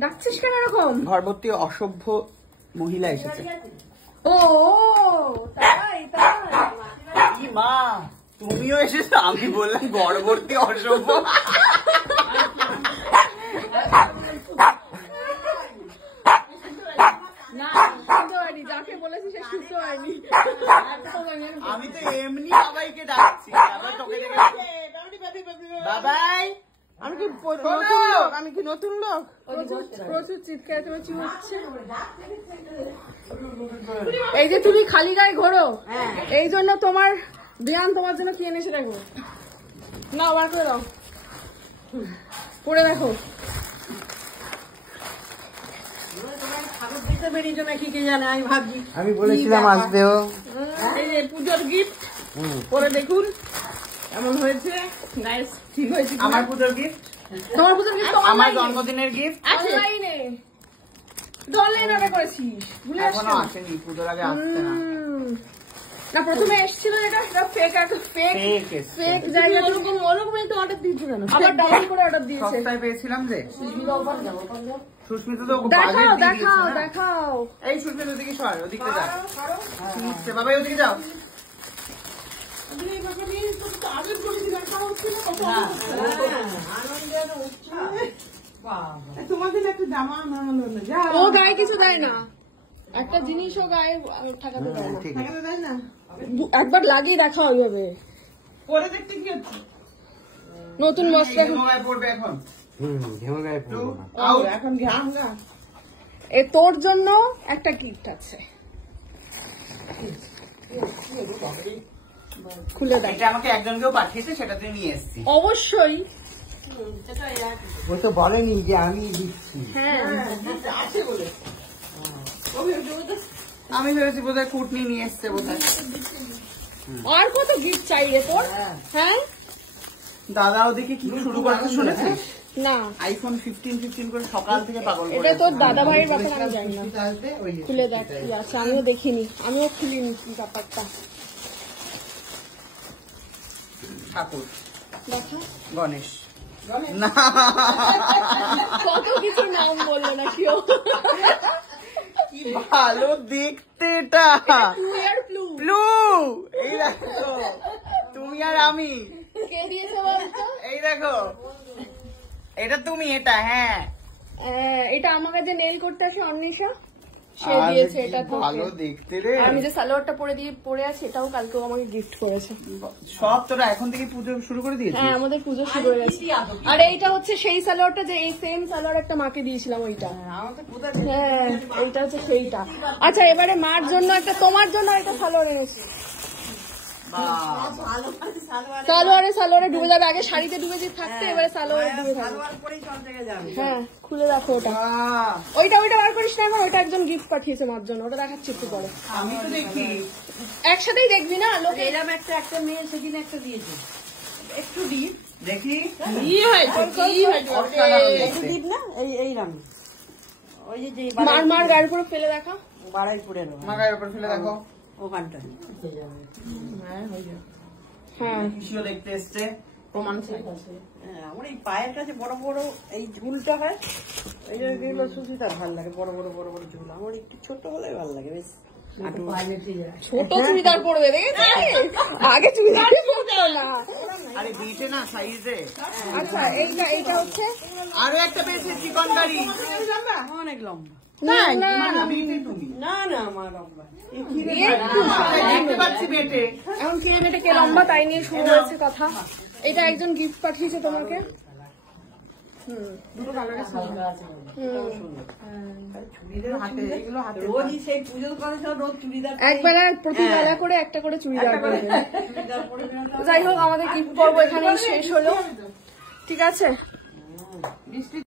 ডাকছিস কেন এরকম? ঘরভর্তি অসভ্য মহিলা এসেছে। ও তাই কি মা, তুমিও এসেছো? আমি বললাম ঘরভর্তি অসভ্য। যাকে বলেছি সে সুস্থ হয়নি। আমি তো এমনি সবাইকে ডাকছি। বাবাই, আমি কি নতুন লোক? আমি কি নতুন লোক? প্রচুর চিৎকার চেঁচামেচি হচ্ছে। এই যে তুমি খালি গায়ে ঘোরো, এই জন্য তোমার ধ্যান তোমার জন্য কি এনেছে দেখো। না বার করে দাও, পড়ে দেখো। আমি বলেছিলাম আসবেও। এই যে পুজোর গিফট, পরে দেখুন এমন হয়েছে। নাইস, ঠিক হয়েছে। আমার পুজোর গিফট, তোমার পুজোর গিফট, আমার জন্মদিনের গিফট অনলাইনে অনলাইন অর্ডার করেছিস, ভুলে এখনো আসেনি। পুজোর আগে আসছে না। না প্রথমে এসেছিল এটা, সেটা ফেক, একটা ফেক ফেক জায়গা। ওরকমই তো অর্ডার দিয়েছো কেন? আবার ডাবল করে অর্ডার দিয়েছে। সস্তায় পেয়েছিলাম যে। সুস্মিতা তো দেখাও দেখাও দেখাও। এই সুস্মিতা ওদিকে সর, ওদিকে যাও। বাবাই ওদিকে যাও। তোমাদের একটা জামা ও গায়ে কিছু দেয় না, একটা জিনিসও গায়ে ঠাকাতে দেয় না। একবার লাগিয়ে দেখাও ওইভাবে। পরে দেখতে কি হচ্ছে? নতুন বস্ত্র পড়বে এখন। এখন এ তোর জন্য একটা গিফট আছে, খুলে দেখ। এটা আমাকে একজনকেও পাঠিয়েছে, সেটা তুই নিয়ে এসেছি। অবশ্যই ও তো বলেনি যে আমি দিচ্ছি। হ্যাঁ আমি ভেবেছি বোধহয় কুটনি নিয়ে এসছে বোধহয়। আর কত গিফট চাই রে তোর? হ্যাঁ দাদা ওদিকে কি শুরু করতে শুনেছিস? না, আইফোন 15 করে সকাল থেকে পাগল করে। এটা তোর দাদা ভাইয়ের ব্যাপার, আমি জানি না। খুলে দেখ কি আছে, আমিও দেখিনি, আমিও খুলিনি কি ব্যাপারটা। ঠাকুর, দেখা গণেশ, না কত কিছু নাম বললো না কেউ। কি ভালো দেখতে এটা। ব্লু, এই দেখো তুমি আর আমি। কে দিয়েছে বলতো? এই দেখো এটা তুমি, এটা হ্যাঁ এটা আমার কাছে নেল করতে আসে অন্বেষা, সে দিয়েছে এটা। ভালো দেখতে রে। আমি যে সালোয়ারটা পরে আছি এটাও কালকেও আমাকে গিফট করেছে। সব তোরা এখন থেকে পুজো শুরু করে দিয়েছিস? হ্যাঁ আমাদের পুজো শুরু হয়ে গেছে। আর এইটা হচ্ছে সেই সালোয়ারটা, যে এই সেম সালোয়ার একটা মাকে দিয়েছিলাম ওইটা। হ্যাঁ এইটা হচ্ছে সেইটা। আচ্ছা এবারে মার জন্য একটা, তোমার জন্য একটা সালোয়ার এনেছি। সালোয়ারে ডুবে যাবে। আগে শাড়িতে ডুবে থাকতে, এবারে সালোয়ারে ডুবে যাবে। হ্যাঁ খুলে দেখো ওটা। ওইটা বার করিস না এখন, ওইটা একজন গিফট পাঠিয়েছে মার জন্য, ওটা দেখাচ্ছি একটু পরে। আমি তো দেখি একসাথেই দেখবি না লোক। এরকম একটা মেয়ে সেদিন একটা দিয়েছে, একটু ডিপ দেখি কি হয়েছে একটু ডিপ না, এই রাম ওই যে মার গাড়ির উপরে ফেলে দেখা, বাড়াইপুরের মাগার উপর ফেলে দেখো ওখানটা। হ্যাঁ কিসিও দেখতে এসছে। প্রমাণ আমার এই পায়ের কাছে বড় বড় এই ঝুলটা হয়, এইগুলো সুচিতার ভালো লাগে, বড় বড় ঝুল। আমার একটু ছোট হলে ভালো লাগে বেশ। ছোট চুড়িদার পরবে, দেখেছিস? আগে চুড়িদার পরতো না। আরে দিতে না সাইজে। আচ্ছা এইটা হচ্ছে আরো একটা পেয়েছে চিকন গাড়ি, অনেক লম্বা। না আমার লম্বা দেখতে পাচ্ছি বেটে। এখন কে বেটে কে লম্বা তাই নিয়ে শুরু হয়েছে কথা। এটা একজন গিফট পাঠিয়েছে তোমাকে। দুটো কালার আছে। একবেলা প্রতি বেলা করে একটা করে চুড়িদার পরবে। যাই হোক আমাদের গিফট পর্ব এখানেই শেষ হলো, ঠিক আছে।